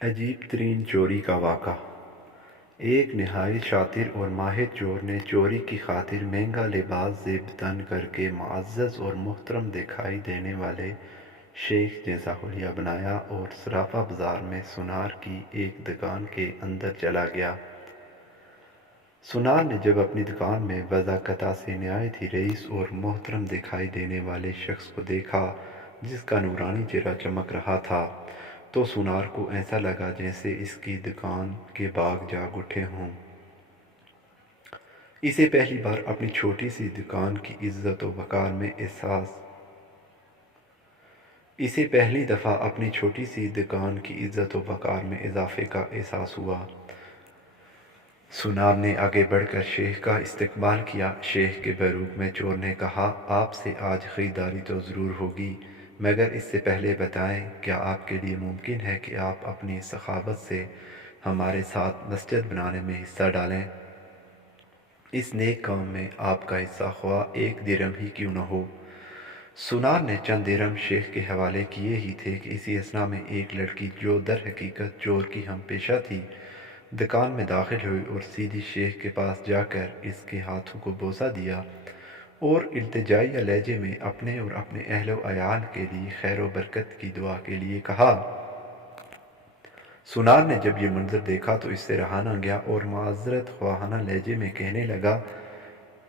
عجیب ترین چوری کا واقعہ۔ ایک نہایت شاطر اور ماہر چور نے چوری کی خاطر مہنگا لباس زیب تن کر کے معزز اور محترم دکھائی دینے والے شیخ جیسا حلیہ بنایا اور صرافہ بازار میں سونار کی ایک دکان کے اندر چلا گیا۔ سونار نے جب اپنی دکان میں وضاقتہ سے نہایت ہی رئیس اور محترم دکھائی دینے والے شخص کو دیکھا جس کا نورانی چہرہ چمک رہا تھا تو سونار کو ایسا لگا جیسے اس کی دکان کے باغ جاگ اٹھے ہوں۔ اسے پہلی بار اپنی چھوٹی سی دکان کی عزت و وقار میں پہلی دفعہ اپنی چھوٹی سی دکان کی عزت و وقار میں اضافے کا احساس ہوا۔ سونار نے آگے بڑھ کر شیخ کا استقبال کیا۔ شیخ کے بروق میں چور نے کہا، آپ سے آج خریداری تو ضرور ہوگی، مگر اس سے پہلے بتائیں کیا آپ کے لیے ممکن ہے کہ آپ اپنی سخاوت سے ہمارے ساتھ مسجد بنانے میں حصہ ڈالیں؟ اس نیک کام میں آپ کا حصہ خواہ 1 درہم ہی کیوں نہ ہو۔ سونار نے چند درہم شیخ کے حوالے کیے ہی تھے کہ اسی اثنا میں ایک لڑکی جو در حقیقت چور کی ہم پیشہ تھی دکان میں داخل ہوئی اور سیدھی شیخ کے پاس جا کر اس کے ہاتھوں کو بوسہ دیا اور التجائیہ لہجے میں اپنے اور اپنے اہل و عیال کے لیے خیر و برکت کی دعا کے لیے کہا۔ سونار نے جب یہ منظر دیکھا تو اس سے رہا نہ گیا اور معذرت خواہانہ لہجے میں کہنے لگا،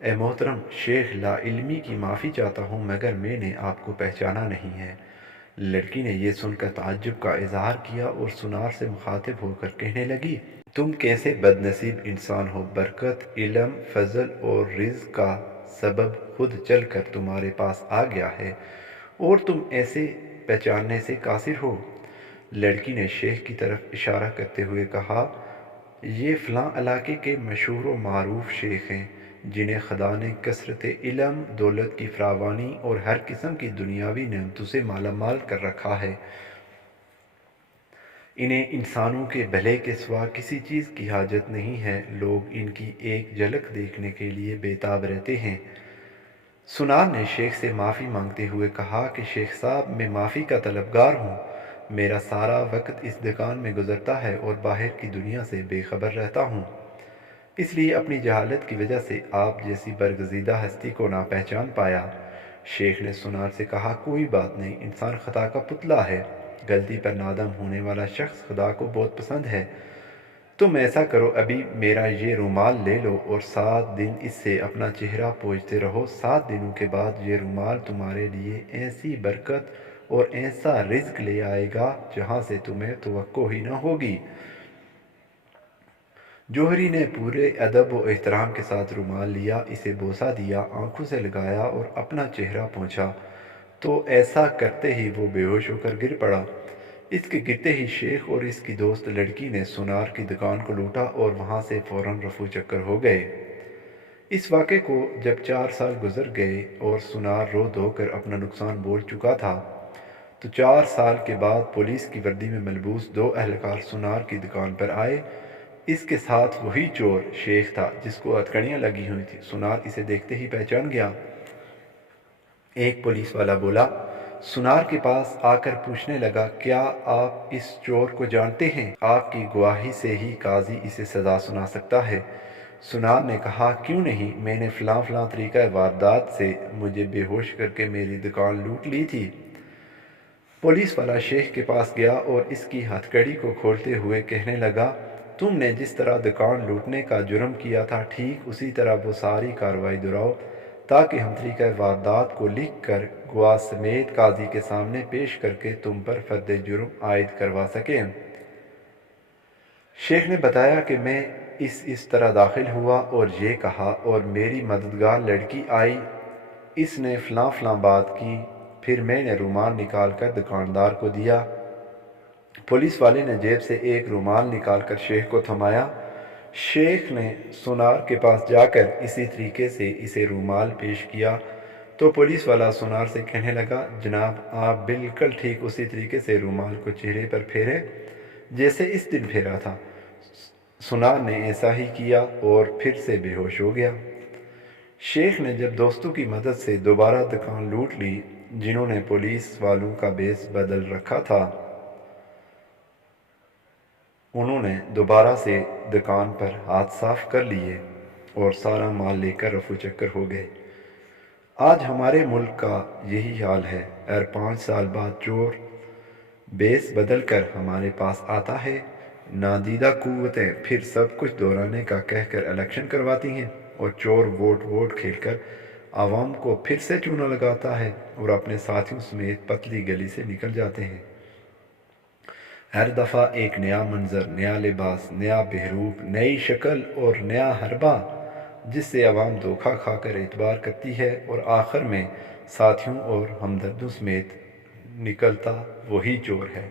اے محترم شیخ، لا علمی کی معافی چاہتا ہوں مگر میں نے آپ کو پہچانا نہیں ہے۔ لڑکی نے یہ سن کر تعجب کا اظہار کیا اور سونار سے مخاطب ہو کر کہنے لگی، تم کیسے بد نصیب انسان ہو، برکت، علم، فضل اور رزق کا سبب خود چل کر تمہارے پاس آ گیا ہے اور تم ایسے پہچاننے سے قاصر ہو۔ لڑکی نے شیخ کی طرف اشارہ کرتے ہوئے کہا، یہ فلاں علاقے کے مشہور و معروف شیخ ہیں جنہیں خدا نے کثرت علم، دولت کی فراوانی اور ہر قسم کی دنیاوی نعمتوں سے مالا مال کر رکھا ہے۔ انہیں انسانوں کے بھلے کے سوا کسی چیز کی حاجت نہیں ہے، لوگ ان کی ایک جھلک دیکھنے کے لیے بے تاب رہتے ہیں۔ سونار نے شیخ سے معافی مانگتے ہوئے کہا کہ شیخ صاحب، میں معافی کا طلبگار ہوں، میرا سارا وقت اس دکان میں گزرتا ہے اور باہر کی دنیا سے بے خبر رہتا ہوں، اس لیے اپنی جہالت کی وجہ سے آپ جیسی برگزیدہ ہستی کو نہ پہچان پایا۔ شیخ نے سونار سے کہا، کوئی بات نہیں، انسان خطا کا پتلا ہے، غلطی پر نادم ہونے والا شخص خدا کو بہت پسند ہے۔ تم ایسا کرو، ابھی میرا یہ رومال لے لو اور 7 دن اس سے اپنا چہرہ پوچھتے رہو، 7 دنوں کے بعد یہ رومال تمہارے لیے ایسی برکت اور ایسا رزق لے آئے گا جہاں سے تمہیں توقع ہی نہ ہوگی۔ جوہری نے پورے ادب و احترام کے ساتھ رومال لیا، اسے بوسہ دیا، آنکھوں سے لگایا اور اپنا چہرہ پوچھا تو ایسا کرتے ہی وہ بے ہوش ہو کر گر پڑا۔ اس کے گرتے ہی شیخ اور اس کی دوست لڑکی نے سونار کی دکان کو لوٹا اور وہاں سے فوراً رفو چکر ہو گئے۔ اس واقعے کو جب 4 سال گزر گئے اور سونار رو دھو کر اپنا نقصان بول چکا تھا تو 4 سال کے بعد پولیس کی وردی میں ملبوس 2 اہلکار سونار کی دکان پر آئے۔ اس کے ساتھ وہی چور شیخ تھا جس کو ہتھکڑیاں لگی ہوئی تھیں۔ سونار اسے دیکھتے ہی پہچان گیا۔ ایک پولیس والا بولا، سونار کے پاس آ کر پوچھنے لگا، کیا آپ اس چور کو جانتے ہیں؟ آپ کی گواہی سے ہی قاضی اسے سزا سنا سکتا ہے۔ سونار نے کہا، کیوں نہیں، میں نے فلاں فلاں طریقہ واردات سے مجھے بے ہوش کر کے میری دکان لوٹ لی تھی۔ پولیس والا شیخ کے پاس گیا اور اس کی ہتھ کڑی کو کھولتے ہوئے کہنے لگا، تم نے جس طرح دکان لوٹنے کا جرم کیا تھا ٹھیک اسی طرح وہ ساری کارروائی دہراؤ تاکہ ہم طریقہ واردات کو لکھ کر گواہ سمیت قاضی کے سامنے پیش کر کے تم پر فرد جرم عائد کروا سکیں۔ شیخ نے بتایا کہ میں اس طرح داخل ہوا اور یہ کہا اور میری مددگار لڑکی آئی، اس نے فلاں فلاں بات کی، پھر میں نے رومال نکال کر دکاندار کو دیا۔ پولیس والے نے جیب سے ایک رومال نکال کر شیخ کو تھمایا۔ شیخ نے سونار کے پاس جا کر اسی طریقے سے اسے رومال پیش کیا تو پولیس والا سونار سے کہنے لگا، جناب آپ بالکل ٹھیک اسی طریقے سے رومال کو چہرے پر پھیریں جیسے اس دن پھیرا تھا۔ سونار نے ایسا ہی کیا اور پھر سے بے ہوش ہو گیا۔ شیخ نے جب دوستوں کی مدد سے دوبارہ دکان لوٹ لی جنہوں نے پولیس والوں کا بیس بدل رکھا تھا انہوں نے دوبارہ سے دکان پر ہاتھ صاف کر لیے اور سارا مال لے کر رفو چکر ہو گئے۔ آج ہمارے ملک کا یہی حال ہے۔ ہر 5 سال بعد چور بیس بدل کر ہمارے پاس آتا ہے۔ نادیدہ قوتیں پھر سب کچھ دہرانے کا کہہ کر الیکشن کرواتی ہیں اور چور ووٹ کھیل کر عوام کو پھر سے چونا لگاتا ہے اور اپنے ساتھیوں سمیت پتلی گلی سے نکل جاتے ہیں۔ ہر دفعہ ایک نیا منظر، نیا لباس، نیا بہروپ، نئی شکل اور نیا حربہ، جس سے عوام دھوکہ کھا کر اعتبار کرتی ہے اور آخر میں ساتھیوں اور ہمدردوں سمیت نکلتا وہی چور ہے۔